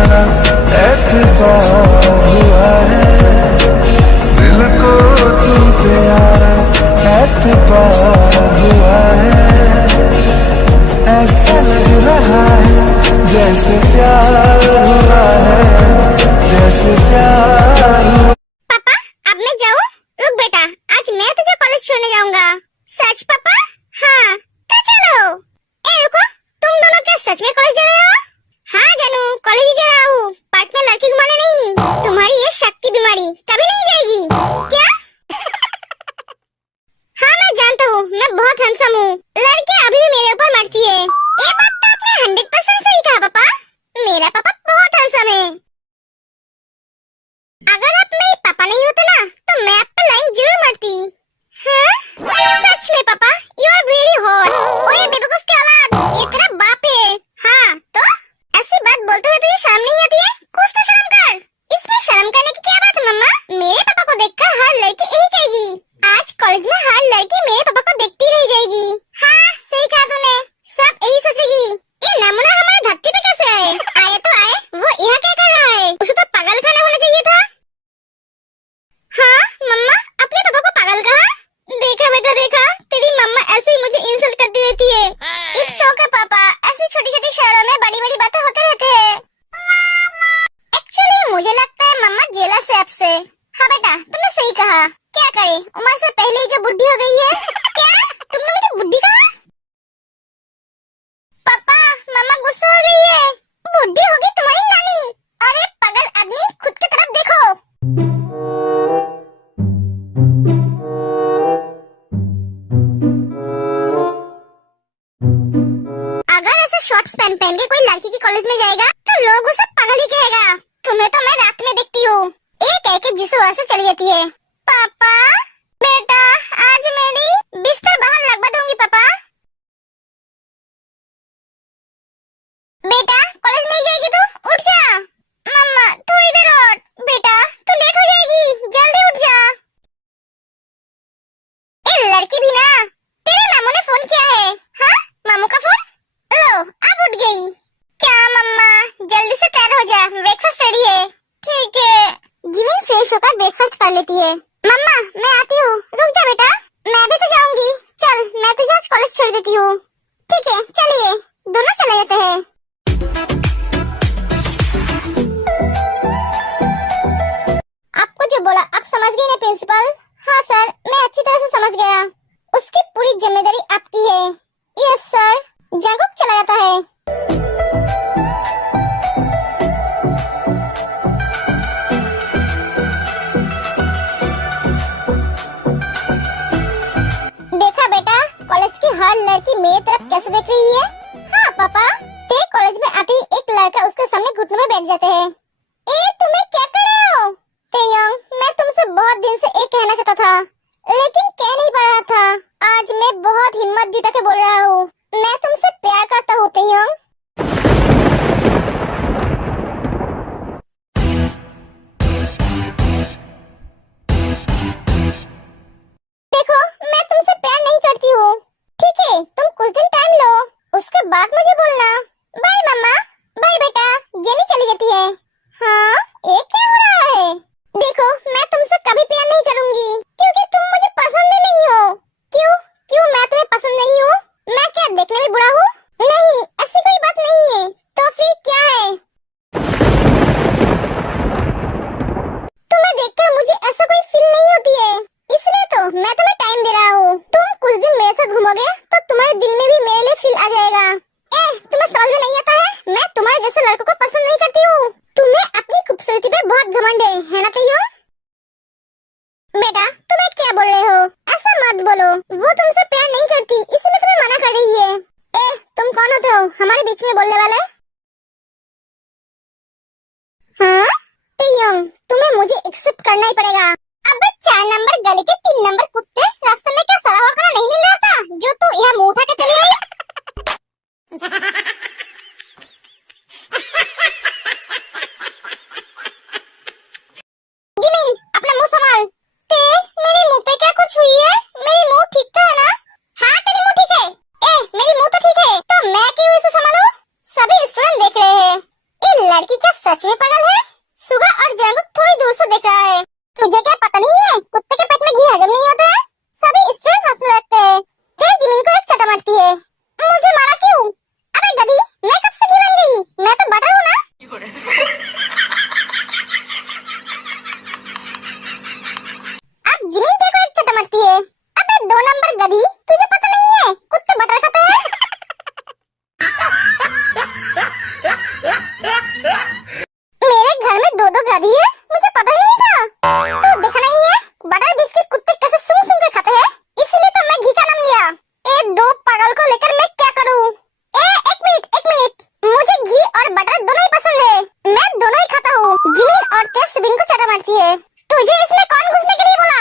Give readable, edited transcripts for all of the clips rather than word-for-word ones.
सारा एतबार हुआ है, दिल को तुम पे यारा एतबार हुआ है, ऐसा लग रहा है जैसे प्यार हुआ है, जैसे प्यार हुआ। पापा अब मैं जाऊँ? रुक बेटा, आज मैं तुझे कॉलेज छोड़ने जाऊंगा। सच पापा? हाँ तो चलो। ए रुको, तुम दोनों क्या सच में कॉलेज जा रहे हो? हाँ जानू, कॉलेज ही जा रहा हूँ, पार्क में लड़की घुमाने नहीं। तुम्हारी ये शक की बीमारी कभी नहीं जाएगी क्या? हाँ मैं जानता हूँ, मैं बहुत हैंडसम हूँ, लड़के अभी भी मेरे ऊपर मरती है। ये बात तो आपने 100% सही कहा पापा, मेरा पापा बहुत हैंडसम है। अगर आप मेरे पापा नहीं होते ना तो मैं आप पर लाइन जरूर मारती। हाँ? सच में पापा, यू आर वेरी हॉट। ओए बेवकूफ के औलाद, ये तेरा बाप है। हाँ तो ऐसी बात बोलते हुए तुझे शर्म नहीं आती है? कुछ तो शर्म कर। इसमें शर्म करने की क्या बात है मम्मा? मेरे पापा को देखकर हर लड़की यही कहेगी, आज कॉलेज में हर लड़की मेरे पापा को देखती रह जाएगी। हाँ सही कहा तूने, सब यही सोचेगी। ये नमूना हमारे धरती पे कैसे आए? आए तो आए, वो यहाँ क्या कर रहा है? उसे तो पागल खाना होना चाहिए था। हाँ मम्मा, अपने पापा को पागल कहा? देखा बेटा देखा, तेरी मम्मा ऐसे ही मुझे इंसल्ट करती रहती है। इट्स ओके पापा, ऐसी छोटी छोटी शहरों में बड़ी बड़ी बातें होते रहते हैं। एक्चुअली मुझे लगता है मम्मा जेलस है आपसे। हाँ बेटा तुमने सही कहा, क्या करे, उम्र से पहले ही जो बुढ़ी हो गई है। क्या तुमने मुझे बुढ़ी कहा? पापा मम्मा गुस्सा हो गई है। बुढ़ी होगी तुम्हारी नानी। अरे पागल आदमी, खुद की तरफ देखो। अगर ऐसे शॉर्ट्स पहन के कोई लड़की की कॉलेज में जाएगा तो लोग उसे पागल ही कहेगा। तुम्हें तो मैं रात में देखती हूँ, एक कह के जिस वजह से चली जाती है। पापा बेटा, आज मेरी बिस्तर बाहर लगवा दूंगी पापा। बेटा कॉलेज नहीं जाएगी तू, उठ जा। मम्मा थोड़ी देर और, बेटा तू लेट हो जाएगी, जल्दी उठ जा। ए लड़की भी ना, तेरे मामू ने फोन किया है? हाँ मामू का फोन लो, अब उठ गई क्या? मम्मा जल्दी से तैयार हो जा, ब्रेकफास्ट रेडी है। ठीक है। जिमिन फ्रेश होकर ब्रेकफास्ट कर लेती है। मम्मा मैं आती हूँ, रुक जा बेटा, मैं भी तो जाऊंगी। चल मैं तुझे आज कॉलेज छोड़ देती हूँ। ठीक है चलिए, दोनों चले जाते हैं। आपको जो बोला आप समझ गए ना प्रिंसिपल? हाँ सर, मैं अच्छी तरह से समझ गया। उसकी पूरी जिम्मेदारी आपकी है। Yes sir. जंगुक चला जाता है। देखा बेटा, कॉलेज की हर लड़की मेरी तरफ कैसे देख रही है। हाँ पापा, तेरे कॉलेज में आते ही एक लड़का उसके सामने घुटने में बैठ जाते हैं। ए तुम्हें क्या कर रहे हो? तेयंग, मैं तुमसे बहुत दिन से एक कहना चाहता था, लेकिन कह नहीं पा रहा था। आज मैं बहुत हिम्मत जुटा के बोल रहा हूँ, मैं तुमसे प्यार करता हूँ तेयंग। देखो मैं तुमसे प्यार नहीं करती हूँ, ठीक है? तुम कुछ दिन टाइम लो, उसके बाद मुझे बोलना। बाय मम्मा। बाय बेटा। जेनी चली जाती है। हाँ ये क्या हो रहा है? देखो मैं तुमसे कभी प्यार नहीं करूंगी, क्योंकि तुम मुझे पसंद ही नहीं हो। क्यों? क्यों मैं तुम्हें पसंद नहीं हूँ? मैं क्या देखने में बुरा हूँ? नहीं, ऐसी कोई बात नहीं है। तो फिर क्या है? तुम्हें देखकर मुझे ऐसा कोई फील नहीं होती है, इसलिए तो मैं तुम्हें टाइम दे रहा हूँ। तुम कुछ दिन मेरे साथ घूमोगे तो तुम्हारे दिल में भी मेरे लिए फील आ जाएगा। तुम्हें समझ में नहीं आता है? मैं तुम्हारे जैसे लड़कों को पसंद नहीं करती हूँ। तुम्हें अपनी खूबसूरती पे बहुत घमंड है ना तेयंग? बेटा तुम क्या बोल रहे हो? ऐसा मत बोलो, वो तुमसे प्यार नहीं करती, इसलिए तुम्हें मना कर रही है। तुम कौन होते हो हमारे बीच में बोलने वाले? हाँ तेयंग, तुम्हें मुझे एक्सेप्ट करना ही पड़ेगा। अब 4 नंबर गली के 3 नंबर कुत्ते, रास्ते में क्या सड़ा हुआ खाना नहीं मिल रहा था जो तू यहाँ मुंह उठा के चली आई? जिमिन अपना मुंह संभाल। मेरे मुंह पे क्या कुछ हुई है? मेरी मुंह ठीक तो है ना? हाँ तेरी मुंह ठीक है। मेरी मुंह तो ठीक है, तो मैं क्यों इसे संभालूं? सभी स्टूडेंट देख रहे हैं। ये लड़की क्या सच सच में पागल है? सुबह और जंगुक थोड़ी दूर से देख रहा है। तुझे क्या पता नहीं है कुत्ते के पेट में घी हजम नहीं होता है? सभी स्टूडेंट हंसने लगते हैं। फिर जिमिन को एक चटा मारती है। मुझे मारा क्यों? अबे गधी, मैं कब से घी बन गई? मैं तो बटर हूँ ना। अब जिमिन तेरे को एक चटा मारती है। अबे 2 नंबर गधी, तुझे पता नहीं है कुत्ते बटर खाते हैं? मेरे घर में 2 गधी है, मुझे पता ही नहीं था। तो देखा नहीं है बटर बिस्किट कुत्ते कैसे सूंघ सूंघ के खाते हैं? इसलिए तो मैं घी का नाम लिया। ए 2 पागल को लेकर मैं क्या करूं? एक मिनट, मुझे घी और बटर दोनों ही पसंद है। मैं दोनों ही खाता हूँ। जिमिन और तेज सुबिन को चटा मारती है। तुझे इसमें कौन घुसने के लिए बोला?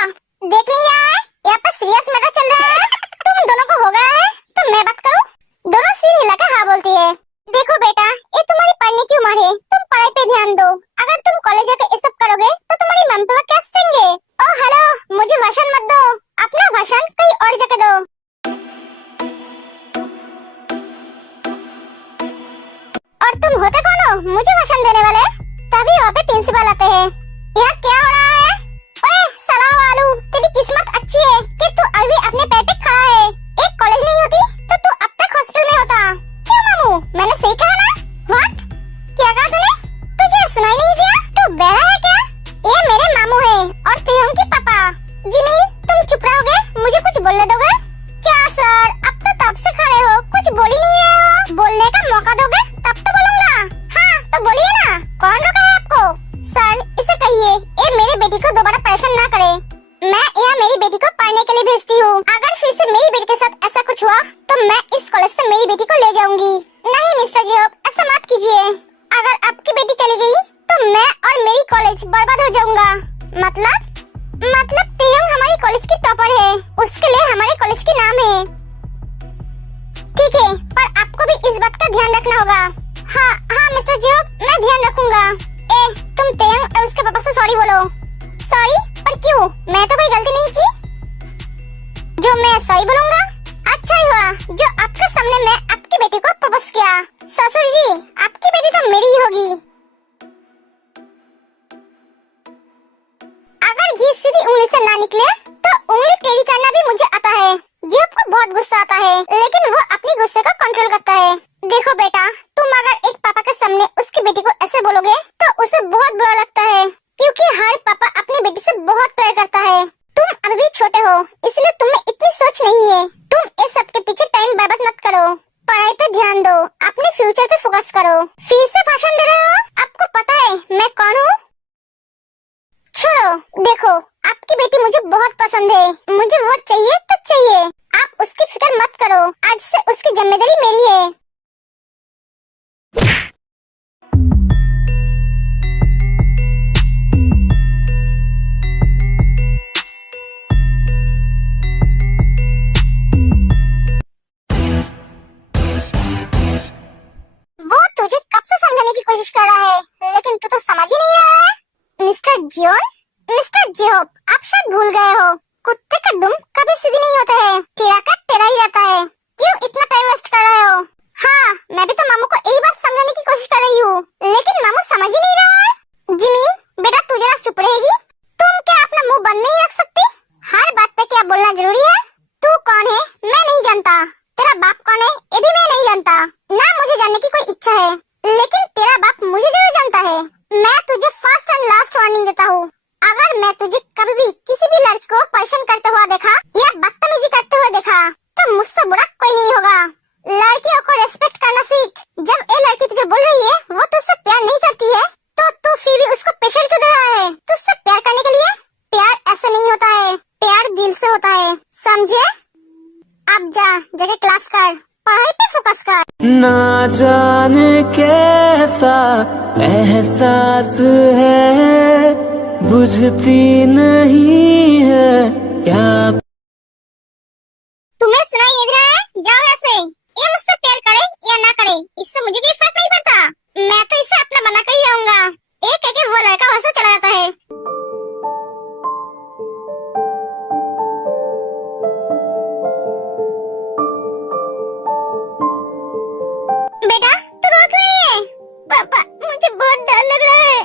देख नहीं रहा है यहाँ पर सीरियस मैटर चल रहा है? तुम दोनों को हो गया है तो मैं बात करूं? दोनों सिर हिलाकर हाँ बोलती है। देखो बेटा, ये तुम्हारी पढ़ने की उम्र है, तुम पढ़ाई पे ध्यान दो। अगर तुम कॉलेज जाकर ये सब करोगे तो तुम्हारी मम्मी पापा क्या सोचेंगे? ओ हेलो, मुझे भाषण मत दो, अपना भाषण कहीं और जगह दो। और तुम होते कौन हो मुझे भाषण देने वाले? तभी वहाँ पे प्रिंसिपल आते हैं। यहाँ क्या हो रहा है? ओए साला आलू, तेरी किस्मत अच्छी है कि तू अभी अपने पैर पे खड़ा है। एक कॉलेज नहीं होती तो तू अब तक हॉस्पिटल में होता। क्यों मामू, मैंने सही कहा ना? व्हाट? क्या कहा तूने? तुझे सुनाई नहीं दिया? तू बहरा है क्या? ये मेरे मामू है और तेहम के पापा। जिमिन, तुम चुप रहोगे? मुझे कुछ बोलने दोगे? क्या सर, अब तो तब से खड़े हो, कुछ बोल ही नहीं रहे हो। बोलने का मौका दोगे तब तो बोलूंगा। हाँ तो बोलिए ना, कौन रोका है आपको? सर, इसे कहिए ये मेरी बेटी को दोबारा परेशान ना करे। मैं यहाँ मेरी बेटी को पढ़ने के लिए भेजती हूँ। अगर फिर से मेरी बेटी के साथ ऐसा कुछ हुआ तो मैं इस कॉलेज से मेरी बेटी को ले जाऊंगी। नहीं मिस्टर जेहोब, ऐसा मत कीजिए। अगर आपकी बेटी चली गई तो मैं और मेरी कॉलेज बर्बाद हो जाऊंगा। मतलब तेयंग हमारी कॉलेज की टॉपर है, उसके लिए हमारे कॉलेज की नाम है। ठीक है, पर आपको भी इस बात का ध्यान रखना होगा। हाँ मिस्टर जेहोब, मैं ध्यान रखूंगा। तुम तेयंग और उसके पापा से सॉरी बोलो। सॉरी? पर क्यों? मैं तो कोई गलती नहीं की जो मैं सॉरी बोलूंगा। अच्छा ही हुआ जो आपके सामने मैं आपकी बेटी को प्रपोज किया। ससुर जी, आपकी बेटी तो मेरी ही होगी। अगर घी सीधी उंगली से ना निकले तो उंगली टेढ़ी करना भी मुझे आता है। जेब को बहुत गुस्सा आता है, लेकिन वो अपनी गुस्से को कंट्रोल करता है। देखो बेटा, तुम अगर एक पापा के सामने उसकी बेटी को ऐसे बोलोगे तो उसे बहुत बुरा लगता है, क्योंकि हर पापा अपनी बेटी से बहुत प्यार करता है। तुम अभी भी छोटे हो, इसलिए तुम्हें इतनी सोच नहीं है। तुम इस सब के पीछे टाइम बर्बाद मत करो, पढ़ाई पे ध्यान दो, अपने फ्यूचर पे फोकस करो। फिर से भाषण दे रहे हो? आपको पता है मैं कौन हूँ? छोड़ो, देखो आपकी बेटी मुझे बहुत पसंद है, मुझे वो चाहिए तो चाहिए। आप उसकी फिक्र मत करो, आज से उसकी जिम्मेदारी मेरी है। वो तुझे कब से समझाने की कोशिश कर रहा है, लेकिन तू तो समझ ही नहीं रहा है। मिस्टर जियोन, मिस्टर जेहोब, आप शायद भूल गए हो, कुत्ते का दुम कभी सीधी नहीं होता है, टेढ़ा का टेढ़ा ही रहता है। क्यों इतना टाइम वेस्ट कर रहे हो? हाँ, मैं भी तो मामू को यही बात समझाने की कोशिश कर रही हूँ, लेकिन मामू समझ ही नहीं रहा है। जिमिन, बेटा तू जरा चुप रहेगी? तुम क्या अपना मुंह बंद नहीं रख सकती? हर बात पे क्या बोलना जरूरी है? तू कौन है मैं नहीं जानता, तेरा बाप कौन है ये भी मैं नहीं जानता। ना मुझे जानने की कोई इच्छा है, लेकिन तेरा बाप मुझे जरूर जानता है। मैं तुझे फर्स्ट एंड लास्ट वार्निंग देता हूँ, अगर मैं तुझे कभी भी किसी भी लड़की को परेशान करते हुआ देखा या बदतमीजी करते हुए देखा तो मुझसे बुरा कोई नहीं होगा। लड़कियों को रेस्पेक्ट करना सीख। जब ये लड़की तुझे बोल रही है वो तुझसे प्यार नहीं करती है तो तू फिर भी उसको प्रेशर क्यों दे रहा है तुझसे प्यार करने के लिए? प्यार ऐसे नहीं होता है, प्यार दिल से होता है, समझे? अब जा जगह क्लास कर, पढ़ाई पे फोकस कर। ना जाने कैसा एहसास है, बुझती नहीं है क्या। तुम्हें सुनाई नहीं दे रहा है? जाओ ऐसे। ये मुझसे प्यार करे या ना करे इससे मुझे कोई फर्क नहीं पड़ता, मैं तो इसे अपना बना कर ही रहूंगा। एक एक वो लड़का वहां से चला जाता है। बेटा तू रो क्यों रही है? पापा मुझे बहुत बहुत डर लग रहा है।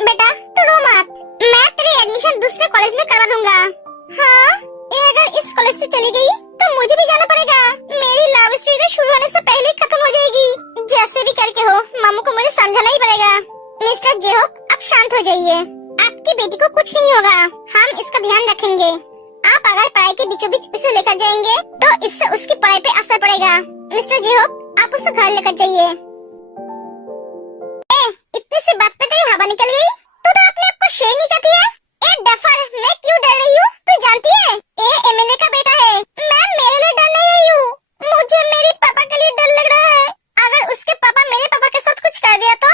बेटा तू रो मत, मैं तेरी एडमिशन दूसरे कॉलेज में करवा दूंगा। हाँ, ये अगर इस कॉलेज से चली गई तो मुझे भी जाना पड़ेगा। मेरी लव स्टोरी तो शुरू होने से पहले ही खत्म हो जाएगी। जैसे भी करके हो मामू को मुझे समझाना ही पड़ेगा। मिस्टर जेहोक, अब शांत हो जाइए। आपकी बेटी को कुछ नहीं होगा, हम इसका ध्यान रखेंगे। आप अगर पढ़ाई के बीचों बीच उसे लेकर जाएंगे तो इससे उसकी पढ़ाई पे असर पड़ेगा। मिस्टर जेहोक, आप उसे घर लेकर जाइए। इतनी सी बात पे तेरी हवा निकल गई? तू तो अपने आप को शेर नहीं कहती है। ए डफर, मैं क्यों डर रही हूँ तू जानती है? ये एमएलए का बेटा है, मैं मेरे लिए डर नहीं रही हूँ। मुझे मेरे पापा के लिए डर लग रहा है। अगर उसके पापा मेरे पापा के साथ कुछ कर दिया तो?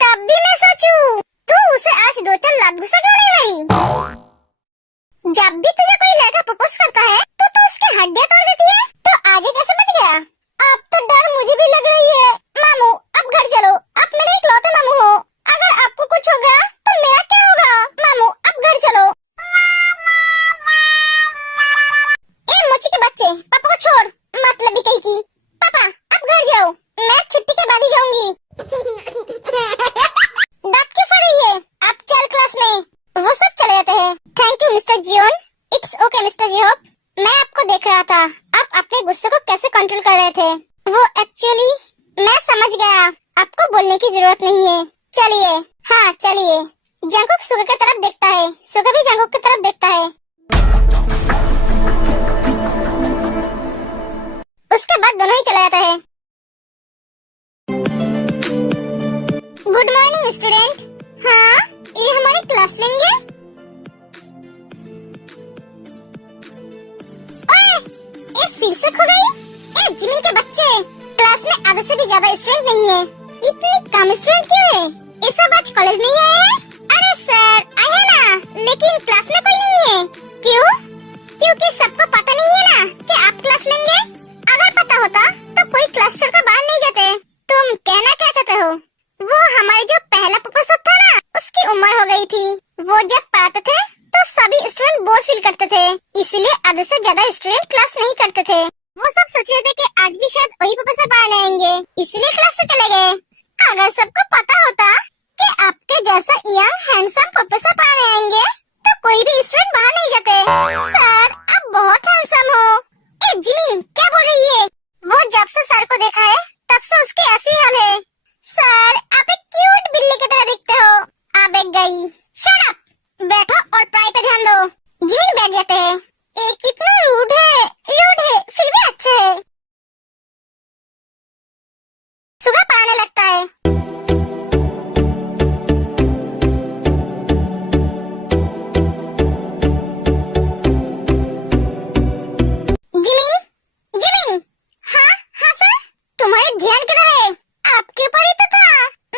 तब भी मैं सोचूं, तू उसे आज 2-4 लात घुसा क्यों नहीं मारी? जब भी तुझे कोई लड़का प्रपोज करता है तो उसकी हड्डियां तोड़ देती है, तो आज ये कैसे बच गया? अब तो डर मुझे भी लग रही है। मामू, अब घर चलो, आप मेरे इकलौते मामू हो। अगर आपको कुछ हो गया तो मेरा क्या होगा? मामू, अब घर चलो। ए मोची के बच्चे, पापा को छोड़, मतलब कहीं की। पापा, अब घर जाओ, मैं छुट्टी के बाद ही जाऊंगी। दांत क्यों फाड़ रही है? अब चल क्लास में। वो सब चले जाते हैं। Thank you mister Jeon. It's okay mister Jeok. मैं आपको देख रहा था, आप अपने गुस्से को कैसे कंट्रोल कर रहे थे। वो एक्चुअली मैं समझ गया, आपको बोलने की जरूरत नहीं है। चलिए, हाँ चलिए। जंगकुक सुगा की तरफ देखता है, सुगा भी जंगकुक की तरफ देखता है। उसके बाद दोनों ही चला जाता है। Good morning student. हाँ, ये हमारी क्लास लेंगे। ओए, ये फिर से खो गई? ए जिमिन के बच्चे, क्लास में आधे से भी ज्यादा स्टूडेंट नहीं है। इतनी कम स्टूडेंट क्यों है? ये सब आज कॉलेज नहीं आए हैं? अरे सर, आए हैं ना, लेकिन क्लास में कोई नहीं है। क्यों? क्योंकि सबको पता नहीं है ना कि आप क्लास लेंगे। अगर पता होता तो कोई क्लास छोड़कर बाहर नहीं जाते। तुम कहना क्या चाहते हो? वो हमारे जो पहला प्रोफेसर था ना, उसकी उम्र हो गई थी। वो जब पढ़ाते थे तो सभी स्टूडेंट बोर फील करते थे, इसलिए आधे से ज्यादा स्टूडेंट क्लास नहीं करते थे। वो सब सोच रहे थे कि आज भी शायद वही प्रोफेसर पढ़ाने आएंगे, इसलिए क्लास से चले गए। अगर सबको पता होता कि आपके जैसा यंग हैंडसम प्रोफेसर पढ़ाने आएंगे तो कोई भी स्टूडेंट बाहर नहीं जाते। सर, आप बहुत हैंडसम हो। ए जिमिन, क्या बोल रही है? वो जब से सर को देखा है तब से उसके ऐसी हाल है। सर, आप एक क्यूट बिल्ली की तरह दिखते हो। अब एक गई। शट अप, बैठो और पढ़ाई पे ध्यान दो। जिमिन बैठ जाते हैं। एक कितना रूड है, फिर भी अच्छा है। सुगा पढ़ाने लगता है। जिमिन, हाँ सर, तुम्हारे ध्यान किधर है? आपके ऊपर ही तो था,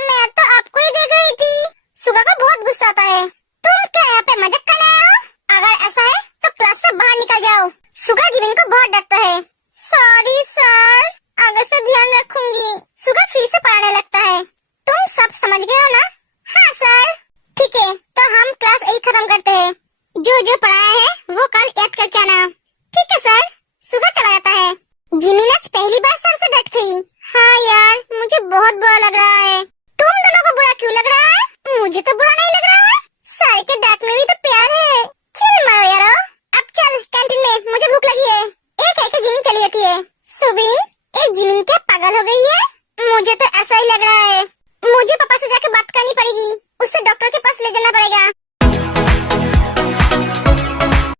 मैं तो आपको ही देख रही थी। सुगा को बहुत गुस्सा आता है। तुम क्या यहाँ पे मजाक करने आए हो? अगर ऐसा है तो क्लास से बाहर निकल जाओ। सुगा जिमिन को बहुत डरता है। सॉरी सर, आगे से ध्यान रखूंगी। सुगा फिर से पढ़ाने लगता है। तुम सब समझ गए हो ना? हाँ सर। ठीक है, तो हम क्लास 1 खत्म करते हैं। जो जो पढ़ाया है वो कल याद करके आना। ठीक है सर। सुगा चला जाता है। जिमिन आज पहली बार सर से डट गई। हाँ यार, मुझे बहुत बुरा लग रहा है। तुम दोनों को बुरा क्यों लग रहा है? मुझे तो बुरा नहीं लग रहा है। सर के डांट में भी तो प्यार है। चिल मारो यारो। अब चल कैंटीन में, मुझे भूख लगी है। एक है कि जिमिन चली जाती है। सुबिन, एक जिमिन क्या पागल हो गई है? मुझे तो ऐसा ही लग रहा है। मुझे पापा से जाके